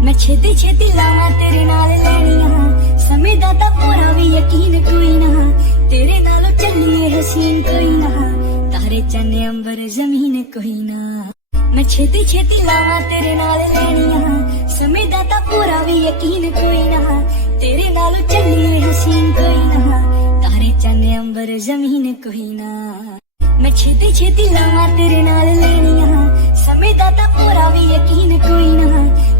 मैं छेती छेती लावा तेरे नाल लैनियां, समय दा तां पूरा भी यकीन कोई ना, तेरे नालों चलिए हसीन कोई ना, तारे चन्ने अंबर जमीन कोई ना। मैं छेती छेती लावा तेरे नाल लैनियां, समय दा तां पूरा भी यकीन कोई ना, तेरे नालों चलिए हसीन कोई ना, तारे चन्ने अंबर जमीन कोई ना। मैं छेती छेती लावा तेरे नाल लैनियां, समय दा तां पूरा भी यकीन कोई ना,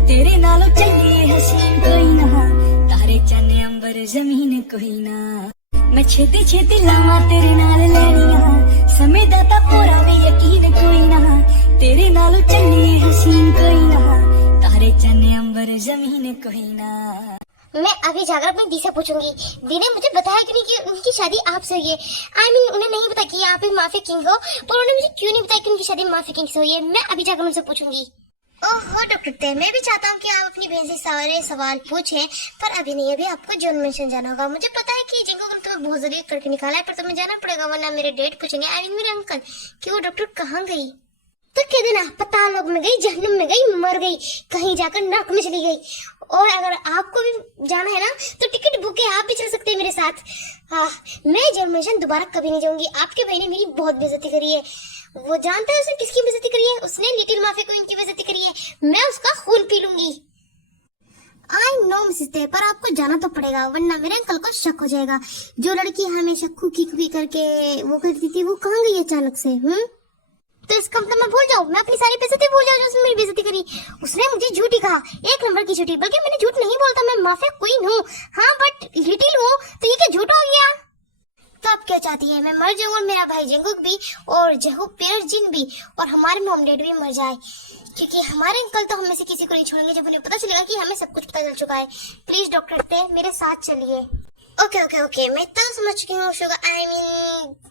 तेरे नालों चलिए हसीन कोई ना, तारे चन्ने अंबर जमीन कोई ना। मैं छेती छेती लावा तेरे नाल लैनियां, समय दा तां पूरा भी यकीन कोई ना, तेरे नालों चलिए हसीन कोई ना, तारे चन्ने अंबर जमीन कोई ना। मैं अभी जाकर अपनी दी से पूछूंगी, दी ने मुझे बताया कि नहीं कि उनकी शादी आपसे हुई है। उन्हें नहीं पता कि आप एक माफी किंग हो, पर उन्होंने मुझे क्यों नहीं बताया कि उनकी शादी माफी किंग से हुई है। मैं अभी जाकर उनसे पूछूंगी। ओहो डॉक्टर ते, मैं भी चाहता हूँ कि आप अपनी बहन से सारे सवाल पूछें, पर अभी नहीं, अभी आपको जॉन मेंशन जाना होगा। मुझे पता है कि जिनको तुम्हें बहुत जरूरी करके निकाला है, पर तुम्हें जाना पड़ेगा, वरना मेरे डेट पूछेंगे। मेरे अंकल कि वो डॉक्टर कहाँ गई, तो कह देना पाताल लोक में गई, जहन्नुम में गई, मर गई, कहीं जाकर नरक में चली गई। और अगर आपको भी जाना है ना, तो टिकट बुक है, आप भी चल सकते हैं मेरे साथ। मैं जर्मेशन दोबारा कभी नहीं जाऊंगी। आपके भाई ने मेरी बहुत बेइज्जती करी है। वो जानता है उसने किसकी बेइज्जती करी है, उसने लिटिल माफी को इनकी बेइज्जती करी है। मैं उसका खून पी लूंगी। आई नो मिसेस ते, पर आपको जाना तो पड़ेगा, वरना मेरे अंकल को शक हो जाएगा। जो लड़की हमेशा खुकी खुकी करके वो करती थी, वो कहाँ गई अचानक से? तो इसका मतलब मैं भूल जाऊं, मैं अपनी सारी बेइज्जती भूल जाऊं जो उसने मेरी बेइज्जती करी। उसने मुझे झूठी कहा, एक नंबर की झूठी। बल्कि मैंने झूठ नहीं बोलता, मैं माफिया क्वीन हूँ। हाँ बट लिटिल हूँ, तो ये क्या झूठा हो गया? तो आप क्या चाहती है, मैं मर जाऊं और मेरा भाई जेंगुक भी, और जेहू पियर जिन भी, और हमारे मॉम डैड भी मर जाए? क्योंकि हमारे अंकल तो हमें से किसी को नहीं छोड़ेंगे जब उन्हें पता चलेगा कि हमें सब कुछ पता चल चुका है। प्लीज डॉक्टर ते, मेरे साथ चलिए। ओके ओके ओके, मैं तो समझ चुकी हूँ शुगर,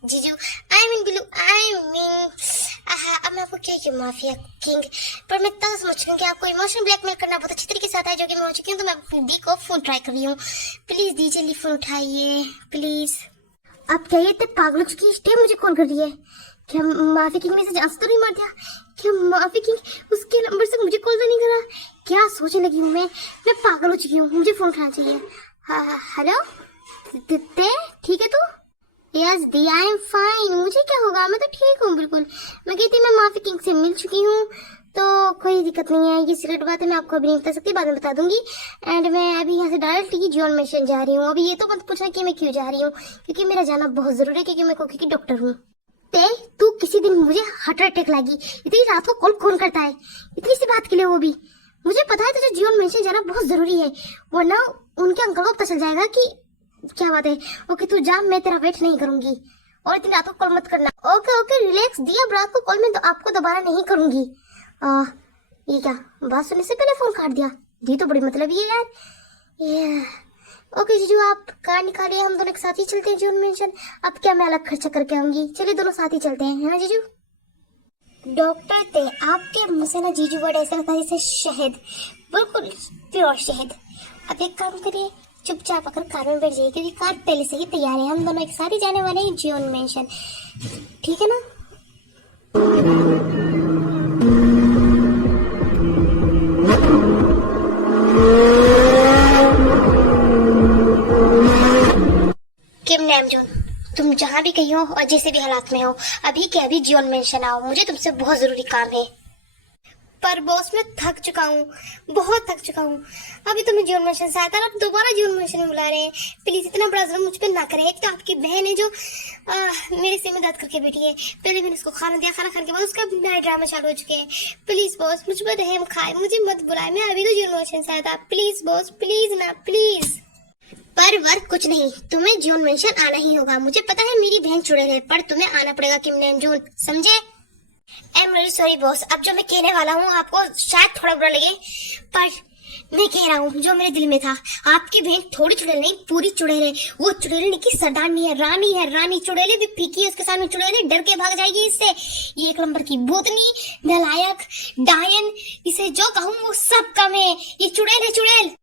जीजू, बिलू, अब मैं आपको क्या माफिया किंग, पर मैं तो समझ चुकी हूँ कि आपको इमोशनल ब्लैकमेल करना बहुत अच्छी तरीके से आता है, जो कि मैं हो चुकी हूँ। तो मैं अपनी दी को फोन ट्राई कर रही हूँ। प्लीज दी जल्दी फोन उठाइए प्लीज। अब क्या ये पागलों की स्टे मुझे कॉल कर रही है? क्या माफी किंग ने इसे जांच तो नहीं मार दिया? क्या माफी किंग उसके नंबर से मुझे कॉल तो नहीं करा? क्या सोचने लगी हूँ मैं पागल हो चुकी हूँ। मुझे फोन उठाना चाहिए। हेलो ठीक है तू? Yes the, I am fine. मुझे क्या होगा, मैं तो ठीक हूँ बिल्कुल। मैं कहती मैं माफी किंग से मिल चुकी हूँ, तो कोई दिक्कत नहीं है। ये सीक्रेट बात है, मैं आपको अभी नहीं बता सकती, बाद में बता दूंगी। एंड मैं अभी यहाँ से डायरेक्ट ही जॉन मिशन जा रही हूँ। अभी ये तो मत पूछना कि मैं क्यों जा रही हूँ, क्योंकि मेरा जाना बहुत जरूरी है, क्योंकि मैं कोकी की डॉक्टर हूँ। ते तू किसी दिन मुझे हार्ट अटैक लगी, इतनी रात को कॉल कौन करता है इतनी सी बात के लिए? वो भी मुझे पता है तुझे जॉन मिशन जाना बहुत जरूरी है, वरना उनके अंकल को पता चल जाएगा कि क्या बात है। ओके तू जा, मैं तेरा वेट नहीं करूंगी, और इतनी रात को कॉल मत करना। ओके ओके रिलैक्स दिया, रात को कॉल मैं तो आपको दोबारा नहीं करूंगी। ये क्या बात सुनने से पहले फोन काट दिया? दी तो बड़ी मतलब ये यार। ओके जीजू आप कार निकालिए, हम दोनों एक साथ ही चलते हैं जॉन मेंशन। अब क्या मैं अलग खर्चा करके आऊंगी? चलिए दोनों साथ ही चलते हैं, है ना जीजू? डॉक्टर थे आपके मुंह से ना जीजू वर्ड ऐसा लगता है जैसे शहद, बिल्कुल प्योर शहद। अब एक काम करिए, चुपचाप अगर कार में बैठ जाइए, क्योंकि कार पहले से ही तैयार है। हम दोनों एक साथ ही जाने वाले हैं जॉन मेंशन, ठीक है ना? किम नैमजोन, तुम जहाँ भी कहीं हो और जैसे भी हालात में हो, अभी के अभी जॉन मेंशन आओ, मुझे तुमसे बहुत जरूरी काम है। पर बॉस मैं थक चुका हूँ, बहुत थक चुका हूँ। अभी तो मैं जॉन मेंशन से आया था, अब दोबारा जॉन मेंशन में बुला रहे हैं। प्लीज इतना बड़ा जुल्म मुझ पर ना करें। एक तो आपकी बहन है जो मेरे सिर में दर्द करके बैठी है। पहले मैंने उसको खाना दिया, खाना खाने के बाद उसका नए ड्रामा चालू हो चुके हैं। प्लीज बॉस मुझ पर रहम खाए, मुझे मत बुलाए, मैं अभी तो जॉन मेंशन से आया था। प्लीज बॉस प्लीज ना, प्लीज। पर वर्क कुछ नहीं, तुम्हें जॉन मेंशन आना ही होगा। मुझे पता है मेरी बहन चुड़ैल है, पर तुम्हें आना पड़ेगा किम नैमजोन, समझे? I am really sorry boss. अब जो मैं कहने वाला हूँ आपको शायद थोड़ा बुरा लगे, पर मैं कह रहा हूँ जो मेरे दिल में था। आपकी बहन थोड़ी चुड़ैल नहीं, पूरी चुड़ैल है। वो चुड़ैल की सरदारनी है, रानी है, रानी चुड़ैल भी फीकी है उसके सामने। चुड़ैल डर के भाग जाएगी इससे। ये एक नंबर की भूतनी, नालायक, डायन, इसे जो कहूँ वो सब कम है। ये चुड़ैल है, चुड़ैल।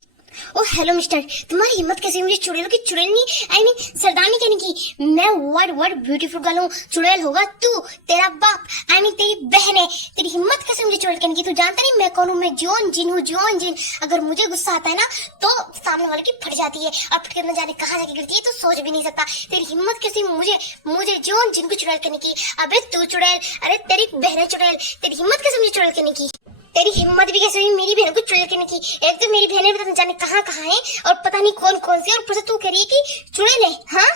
ओ हेलो मिस्टर, तुम्हारी हिम्मत कैसे मुझे चुड़ैल की चुड़ैलनी आई मीन सरदारनी कहने की? मैं व्हाट ब्यूटीफुल गर्ल हूँ। चुड़ैल होगा तू, तेरा बाप आई मीन तेरी बहन है। तेरी हिम्मत कैसे मुझे चुड़ैल कहने की? तू जानता नहीं मैं कौन हूँ? मैं जॉन जिन हूँ, जॉन जिन। अगर मुझे गुस्सा आता है ना तो सामने वाले की फट जाती है, और फट कर न जाने कहाँ जाके गिरती है तो सोच भी नहीं सकता। तेरी हिम्मत कैसे मुझे जॉन जिन को चुड़ैल कहने की? अबे तू चुड़ैल, अरे तेरी बहन है चुड़ैल। तेरी हिम्मत कैसे मुझे चुड़ैल कहने की? तेरी हिम्मत भी कैसे हुई मेरी बहन को चुड़ैल कहने की? एक तो मेरी बहनें पता जाने कहाँ कहाँ है, और पता नहीं कौन कौन सी, और ऊपर से तू कह रही है कि चुड़ैल है। हाँ,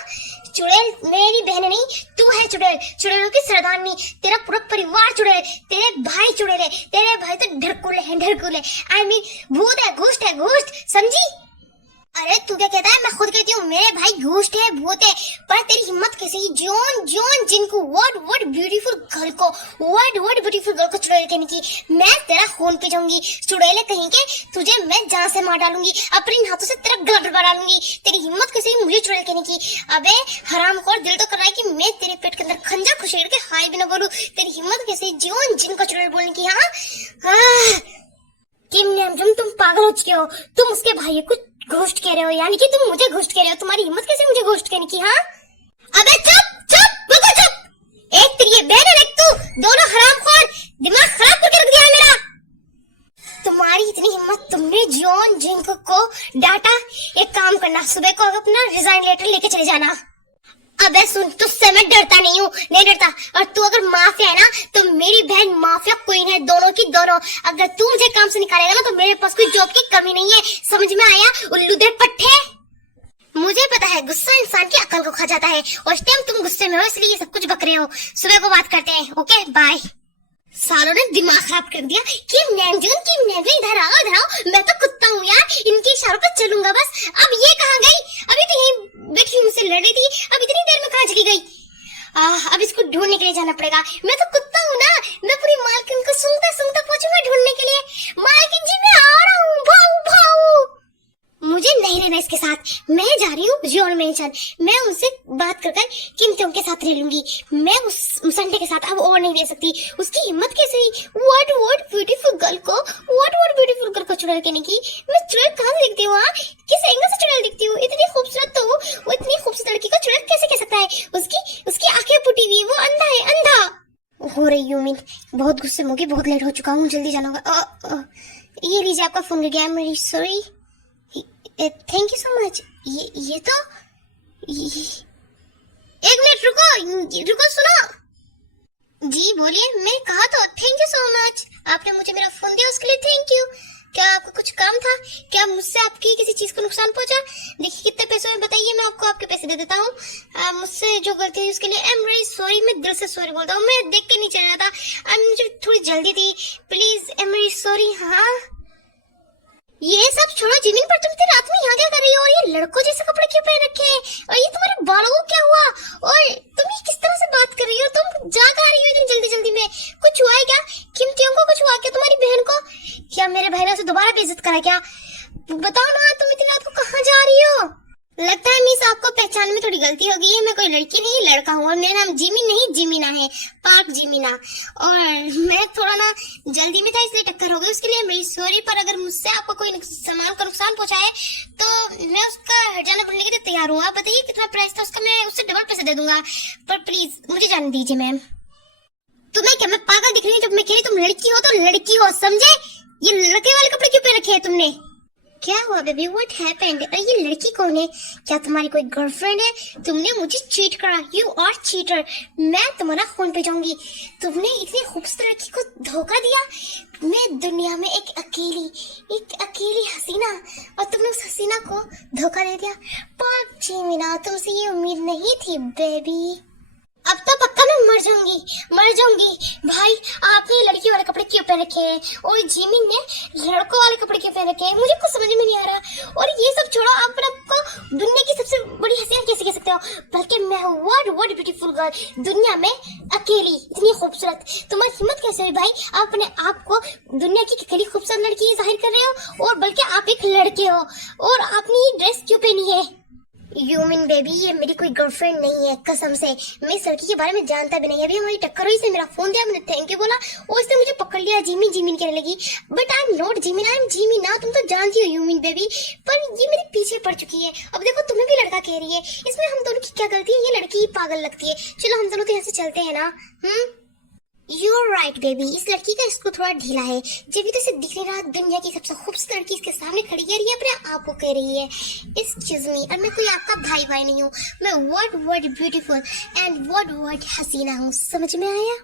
चुड़ैल मेरी बहन नहीं, तू है चुड़ैल। चुड़ैलों की सरदारनी, तेरा पूरा परिवार चुड़ैल, तेरे भाई चुड़ैल है। तेरे भाई तो ढरकुल है आई मीन भूत है, घोस्ट, समझी? अरे तू क्या कहता है? मैं खुद कहती हूँ मेरे भाई घोस्ट है, भूत है। पर तेरी हिम्मत कैसे ही जॉन जिनको व्हाट ब्यूटीफुल गर्ल को चुड़ैल कहने की? मैं तेरा खून पी जाऊंगी चुड़ैल कहीं के, तुझे मैं जान से मार डालूंगी, अपने हाथों से तेरा गला डुबा डालूंगी। तेरी हिम्मत कैसे ही मुझे चुड़ैल कहने की? अबे हरामखोर, दिल तो कर रहा है कि मैं तेरे पेट के अंदर खंजर खुशेड़ के हाय भी ना बोलूं। तेरी हिम्मत कैसे जॉन जिनको चुड़ैल बोलने की? हाँ किम नैमजुम, तुम पागल हो चुके हो। तुम उसके भाई को घोस्ट कह रहे हो, यानी कि तुम मुझे घोस्ट कह रहे हो। तुम्हारी हिम्मत कैसे मुझे घोस्ट कहने की? हाँ अबे चुप। एक तेरी ये बहन है, तू दोनों हरामखोर, दिमाग खराब करके रख दिया है मेरा। तुम्हारी इतनी हिम्मत, तुमने जॉन जिंक को डांटा। एक काम करना, सुबह को अपना रिजाइन लेटर लेके चले जाना। अबे सुन, तुझसे मैं डरता नहीं हूँ, नहीं डरता। और तू अगर माफिया है ना तो मेरी बहन माफिया क्वीन है, दोनों की दोनों। अगर तू मुझे काम से निकालेगा ना तो मेरे पास कोई जॉब की कमी नहीं है, समझ में आया? उल्लू दे पट्टे। मुझे पता है गुस्सा इंसान की अकल को खा जाता है, और इस टाइम तुम गुस्से में हो इसलिए सब कुछ बक रहे हो। सुबह को बात करते हैं, ओके बाय। सालों ने दिमाग खराब कर दिया। किम नैमजुन इधर आओ, मैं तो कुत्ता हूँ यार, इनके इशारों पर चलूंगा बस। अब ये कहाँ गई? अभी तो यहीं बैठी मुझसे लड़ रही थी, अब इतनी देर में कहाँ चली गई? अब इसको ढूंढने के लिए जाना पड़ेगा। मैं तो कुत्ता हूँ ना, मैं पूरी मालकिन को सूंघता पहुंचूंगा ढूंढने के लिए। मालकिन जी मैं आ रहा हूँ, भाऊ। मुझे नहीं रहना इसके साथ, मैं जा रही हूँ जॉन मेंशन। मैं उनसे बात कर किमतियों के साथ रह लूंगी। मैं उस संडे के साथ अब और नहीं रह सकती। उसकी हिम्मत कैसे हुई व्हाट ब्यूटीफुल गर्ल को चुड़ैल कहने की? मैं चुड़ैल कहाँ से दिखती हूँ? किस एंगल से चुड़ैल दिखती हूँ? इतनी खूबसूरत तो वो इतनी खूबसूरत लड़की को चुड़ैल कैसे कह सकता है? उसकी आंखें फूटी हुई, वो अंधा है, अंधा हो रही हूँ। बहुत गुस्से में होगी, बहुत लेट हो चुका हूँ, जल्दी जाना होगा। ये लीजिए आपका फोन गिर गया, I am very sorry. Thank you so much. ये तो एक मिनट रुको, सुनो जी, बोलिए। मैं कहा तो थैंक यू सो मच, आपने मुझे मेरा फोन दिया उसके लिए थैंक यू। क्या आपको कुछ काम था? क्या मुझसे आपकी किसी चीज को नुकसान पहुंचा? देखिए कितने पैसे में बताइए, मैं आपको आपके पैसे दे देता हूँ। मुझसे जो गलती हुई उसके लिए आई एम वेरी सॉरी। मैं दिल से सॉरी बोलता हूँ, मैं देख के नहीं चल रहा था, मुझे थोड़ी जल्दी थी, please I am very sorry. हाँ ये सब छोड़ो जिमिन, पर तुम रात में यहाँ क्या कर रही हो? और ये लड़कों जैसे कपड़े क्यों पहन रखे हैं? और ये तुम्हारे बालों को क्या हुआ? और तुम ये किस तरह से बात कर रही हो? तुम जा कहाँ रही हो इतनी जल्दी में? कुछ हुआ है क्या? किमतियों को कुछ हुआ क्या? तुम्हारी बहन को क्या मेरे बहनों से दोबारा बेइज्जत करा क्या? बताओ ना, तुम इतनी रात को कहाँ जा रही हो? लगता है मिस आपको पहचान में थोड़ी गलती हो गई है। मैं कोई लड़की नहीं, लड़का हूँ, और मेरा नाम जिमी नहीं जिमीना है, पार्क जिमीना। और मैं थोड़ा ना जल्दी में था इसलिए टक्कर हो गई, उसके लिए मेरी सॉरी। पर अगर मुझसे आपको कोई सामान का नुकसान पहुंचा है तो मैं उसका हट जाना भरने के लिए तैयार हूँ। आप बताइए कितना प्राइस था उसका, मैं उससे डबल पैसे दे दूंगा। पर प्लीज मुझे जाने दीजिए मैम। तुम्हें क्या मैं पागल दिख रही हूँ? जब मैं कह रही तुम लड़की हो तो लड़की हो, समझे? ये लड़के वाले कपड़े क्यों पहन रखे हैं तुमने? क्या हुआ बेबी, व्हाट हैपेंड? अरे ये लड़की कौन है? क्या तुम्हारी कोई गर्लफ्रेंड है? तुमने मुझे चीट करा, यू आर चीटर। मैं तुम्हारा खून पे जाऊंगी। तुमने इतनी खूबसूरत लड़की को धोखा दिया। मैं दुनिया में एक अकेली हसीना, और तुमने उस हसीना को धोखा दे दिया। पाक जीमिना, तुमसे ये उम्मीद नहीं थी बेबी। अब तो पक्का मैं मर जाऊंगी। भाई आपने लड़की वाले कपड़े क्यों पहन रखे हैं, और जिमिन ने लड़कों वाले कपड़े क्यों पहन रखे हैं? मुझे कुछ समझ में नहीं आ रहा। और ये सब छोड़ो, आप आपको दुनिया की सबसे बड़ी हसीना कैसे कह सकते हो? बल्कि मैं हूँ व्हाट ब्यूटीफुल गर्ल, दुनिया में अकेली, इतनी खूबसूरत। तुम्हारी हिम्मत कैसे हुई भाई? आप अपने आप को दुनिया की अकेली खूबसूरत लड़की जाहिर कर रहे हो, और बल्कि आप एक लड़के हो। और आपने ये ड्रेस क्यों पहनी है? यूमिन बेबी, ये मेरी कोई गर्लफ्रेंड नहीं है, कसम से। मैं इस लड़की के बारे में जानता भी नहीं। अभी हमारी टक्कर हुई, इसने मेरा फोन दिया, मैंने थैंक यू बोला और इसने मुझे पकड़ लिया, जिमिन जिमिन कहने लगी। But I am not Jimin, I am Jimina. तुम तो जानती हो यूमिन बेबी, पर ये मेरे पीछे पड़ चुकी है। अब देखो तुम्हें भी लड़का कह रही है, इसमें हम दोनों की क्या गलती है? ये लड़की ही पागल लगती है। चलो हम दोनों तो यहाँ से चलते हैं ना। You're right बेबी, इस लड़की का इसको थोड़ा ढीला है। जब भी तो इसे दिख नहीं रहा दुनिया की सबसे खूबसूरत लड़की इसके सामने खड़ी है और ये अपने आप को कह रही है एक्सक्यूज मी, और मैं कोई आपका भाई भाई नहीं हूँ। मैं वर्ड ब्यूटीफुल एंड वर्ड हसीना हूँ। समझ में आया?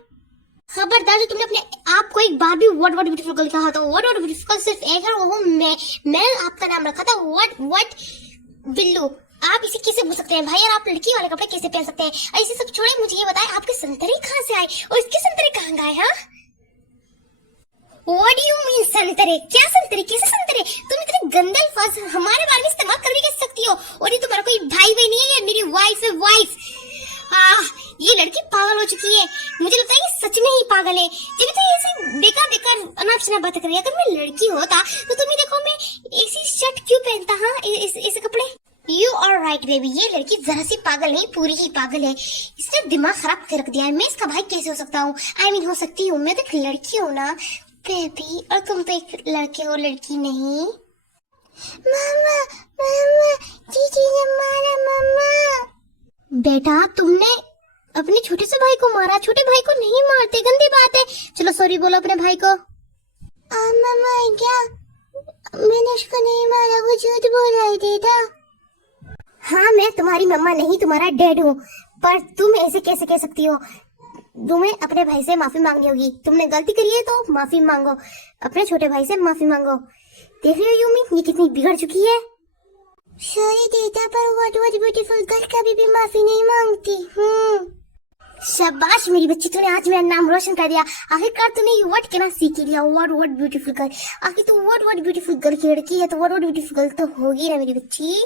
खबरदार जो तुमने अपने आप को एक बार भी वर्ड ब्यूटीफुल कहा तो वर्ड ब्यूटीफुल सिर्फ एक है, वो मैं आपका नाम रखा था वर्ड बिल्लू। आप इसे कैसे भूल सकते हैं भाई? और आप लड़की वाले कपड़े कैसे पहन सकते हैं? ऐसे सब छोड़े, मुझे ये बताएं आपके संतरे कहाँ से आए और इसके संतरे कहाँ गए? हाँ, What do you mean संतरे? क्या संतरे? कैसे संतरे? तुम इतने गंदे अल्फाज हमारे बारे में इस्तेमाल कर कैसे सकती हो? और ये तुम्हारा कोई भाई भाई नहीं है, ये मेरी वाइफ है, वाइफ। ये लड़की पागल हो चुकी है। मुझे लगता है ये सच में ही पागल है। जब तो ऐसी बेकार अनाप बातें कर रही है। अगर मैं लड़की होता तो तुम ही देखो, मैं ऐसी शर्ट क्यों पहनता? हाँ, ऐसे कपड़े। You are right बेबी, ये लड़की जरा सी पागल नहीं, पूरी ही पागल है। इसने दिमाग खराब कर रख दिया है। मैं इसका भाई कैसे हो सकता हूँ? I mean, हो सकती हूँ, मैं तो एक लड़की हूँ ना बेबी, और तुम तो एक लड़के हो, लड़की नहीं। मामा दीदी ने मारा। मामा बेटा, तुमने अपने छोटे से भाई को मारा? छोटे भाई को नहीं मारते, गंदी बात है। चलो सॉरी बोलो अपने भाई को। मामा क्या, मैंने उसको नहीं मारा, वो झूठ बोल रही थी था। हाँ, मैं तुम्हारी मम्मा नहीं, तुम्हारा डैड हूँ, पर तुम ऐसे कैसे कह सकती हो? तुम्हें अपने भाई से माफी मांगनी होगी। तुमने गलती करी है तो माफी मांगो, अपने छोटे भाई से माफी मांगो। देख रही हो यूमी, ये कितनी बिगड़ चुकी है। सॉरी बेटा, पर व्हाट ब्यूटीफुल गर्ल कभी भी माफी नहीं मांगती। शाबाश मेरी बच्ची, तूने आज मेरा नाम रोशन कर दिया। आखिरकार तूने ये वर्ड कहना सीख लिया, व्हाट ब्यूटीफुल गर्ल। आखिर तू व्हाट ब्यूटीफुल गर्ल की लड़की है तो व्हाट ब्यूटीफुल गर्ल तो होगी ना मेरी बच्ची।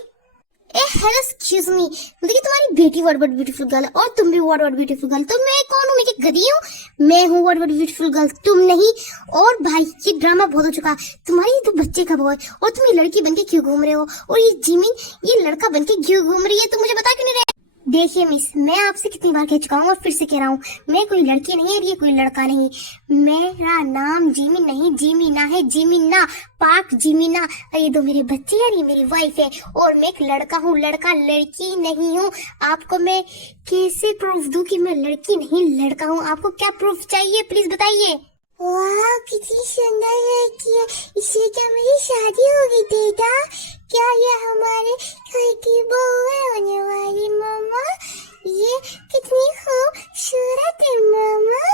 हेलो एक्सक्यूज मी, देखिए तुम्हारी बेटी वर्ड ब्यूटीफुल गर्ल है और तुम भी वर्ड ब्यूटीफुल गर्ल। तो मैं कौन हूँ? मैं क्या गधी हूँ? मैं हूँ वर्ड ब्यूटीफुल गर्ल, तुम नहीं। और भाई ये ड्रामा बहुत हो चुका। तुम्हारी तो बच्चे कब हुए और तुम ये लड़की बनके क्यों घूम रहे हो? और ये जिमिन ये लड़का बनके क्यों घूम रही है? तुम मुझे बता क्यों नहीं रहे? देखिए मिस, मैं आपसे कितनी बार कह चुका हूँ और फिर से कह रहा हूँ, मैं कोई लड़की नहीं है, ये कोई लड़का नहीं। मेरा नाम जिमिन नहीं, जिमिना है, जिमिना, पाक जिमिना। ये दो मेरे बच्चे हैं, ये मेरी वाइफ है और मैं एक लड़का हूँ, लड़का लड़की नहीं हूँ। आपको मैं कैसे प्रूफ दूं कि मैं लड़की नहीं लड़का हूँ? आपको क्या प्रूफ चाहिए, प्लीज बताइए। वाह, कितनी सुंदर लड़की है, इससे क्या मेरी शादी होगी बेटा? क्या ये हमारे घर की बहू होने वाली? मामा ये कितनी खूबसूरत है मामा।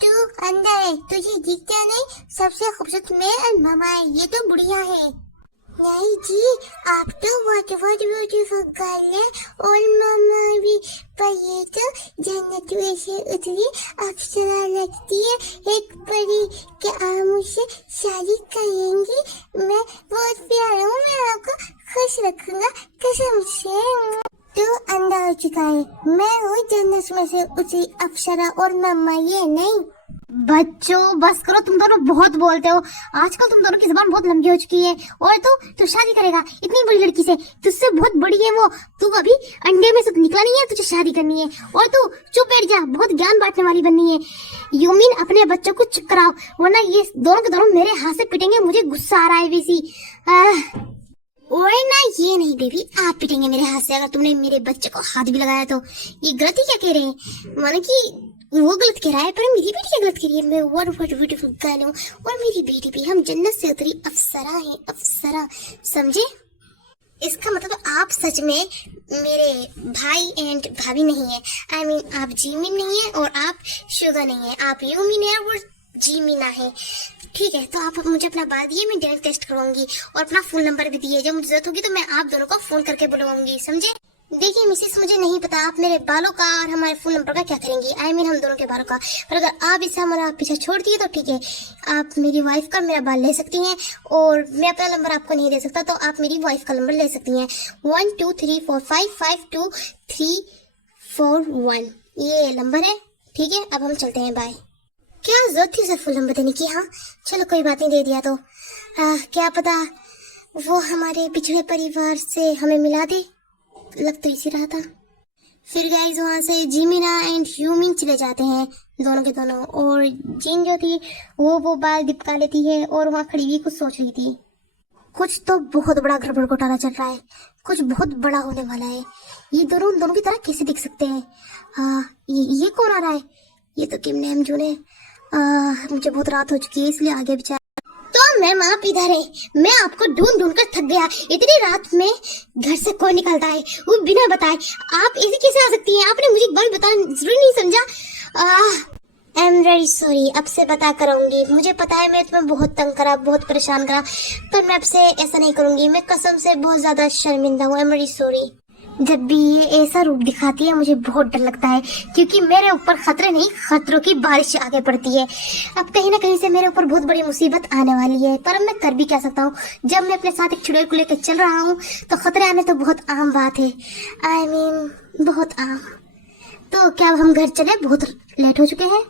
तू अंदर है, तुझे दिखता नहीं? सबसे खूबसूरत मैं और मामा है, ये तो बुढ़िया है। नहीं जी, आप तो बहुत ब्यूटीफुल गर्ल है और मामा भी, पर ये तो जन्नत में से उतरी अप्सरा लगती है, एक परी। क्या आप मुझसे शादी करेंगी? मैं बहुत प्यारा हूँ, मैं आपको खुश रखूंगा कसम से। तो अंदर हो चुका है, मैं हूँ जन्नत में से उतरी अप्सरा और मामा ये नहीं। बच्चों बस करो, तुम दोनों बहुत बोलते हो। आजकल तुम दोनों की जुबान बहुत लंबी हो चुकी है। और तू शादी करेगा इतनी बड़ी लड़की से? तुझसे बहुत बड़ी है वो, तू अभी अंडे में से निकला नहीं है, तुझे शादी करनी है। और तू चुप बैठ जा, बहुत ज्ञान बांटने वाली बननी है। यूमिन अपने बच्चों को चुप कराओ, वरना ये दोनों के दोनों मेरे हाथ से पिटेंगे। मुझे गुस्सा आ रहा है वैसी। और ना ये नहीं बेबी, आप पिटेंगे मेरे हाथ से अगर तुमने मेरे बच्चे को हाथ भी लगाया तो। ये गलती क्या कह रहे हैं? मानो कि वो गलत कह रहा है, पर मेरी बेटी क्या गलत कह रही है? मैं व्हाट ब्यूटीफुल गर्ल हूँ और मेरी बेटी भी, हम जन्नत से उतरी अप्सरा है, अप्सरा, समझे? इसका मतलब आप सच में मेरे भाई एंड भाभी नहीं है। I mean, आप जिमिन नहीं है और आप शुगा नहीं है, आप यूमिन है और जिमिना है। ठीक है, तो आप मुझे अपना बाल दिए, मैं डीएनए टेस्ट करवाऊंगी और अपना फोन नंबर भी दिए। जब मुझे जरूरत होगी तो मैं आप दोनों को फोन करके बुलवाऊंगी, समझे? देखिए मिसेस, मुझे नहीं पता आप मेरे बालों का और हमारे फोन नंबर का क्या करेंगी। I mean, हम दोनों के बालों का। पर अगर आप इसे हमारा पीछे छोड़ दिए तो ठीक है, आप मेरी वाइफ का मेरा बाल ले सकती हैं और मैं अपना नंबर आपको नहीं दे सकता, तो आप मेरी वाइफ का नंबर ले सकती हैं। 1234552341 ये नंबर है। ठीक है, अब हम चलते हैं, बाय। क्या जरूरत थी उसे फुल नंबर देने की? हाँ चलो कोई बात नहीं, दे दिया तो क्या पता वो हमारे पिछड़े परिवार से हमें मिला दे। लग तो इसी रहा था। फिर गाइस वहां से जिमिना एंड ह्यूमिन चले जाते हैं दोनों के दोनों, और जिन जो थी वो बाल दिपका लेती है और वहां खड़ी हुई कुछ सोच रही थी। कुछ तो बहुत बड़ा गड़बड़ घोटाला चल रहा है, कुछ बहुत बड़ा होने वाला है। ये दोनों की तरह कैसे दिख सकते हैं? ये कौन आ रहा है? ये तो किम नेमजून है। मुझे बहुत रात हो चुकी है इसलिए आगे बेचारा। तो मैम आप इधर है, मैं आपको ढूंढ ढूंढ कर थक गया। इतनी रात में घर से कौन निकलता है वो बिना बताए? आप ऐसे कैसे आ सकती हैं? आपने मुझे एक बार बताना जरूरी नहीं समझा? आई एम वेरी सॉरी, अब से पता कराऊंगी। मुझे पता है मैं तुम्हें बहुत तंग करा, बहुत परेशान करा, पर मैं अब से ऐसा नहीं करूंगी। मैं कसम से बहुत ज्यादा शर्मिंदा हूँ। I am very sorry. जब भी ये ऐसा रूप दिखाती है मुझे बहुत डर लगता है, क्योंकि मेरे ऊपर खतरे नहीं खतरों की बारिश आगे पड़ती है। अब कहीं ना कहीं से मेरे ऊपर बहुत बड़ी मुसीबत आने वाली है, पर अब मैं कर भी क्या सकता हूँ? जब मैं अपने साथ एक चुड़ैल को लेकर चल रहा हूँ तो खतरे आने तो बहुत आम बात है। आई मीन बहुत आम। तो क्या अब हम घर चले? बहुत लेट हो चुके हैं।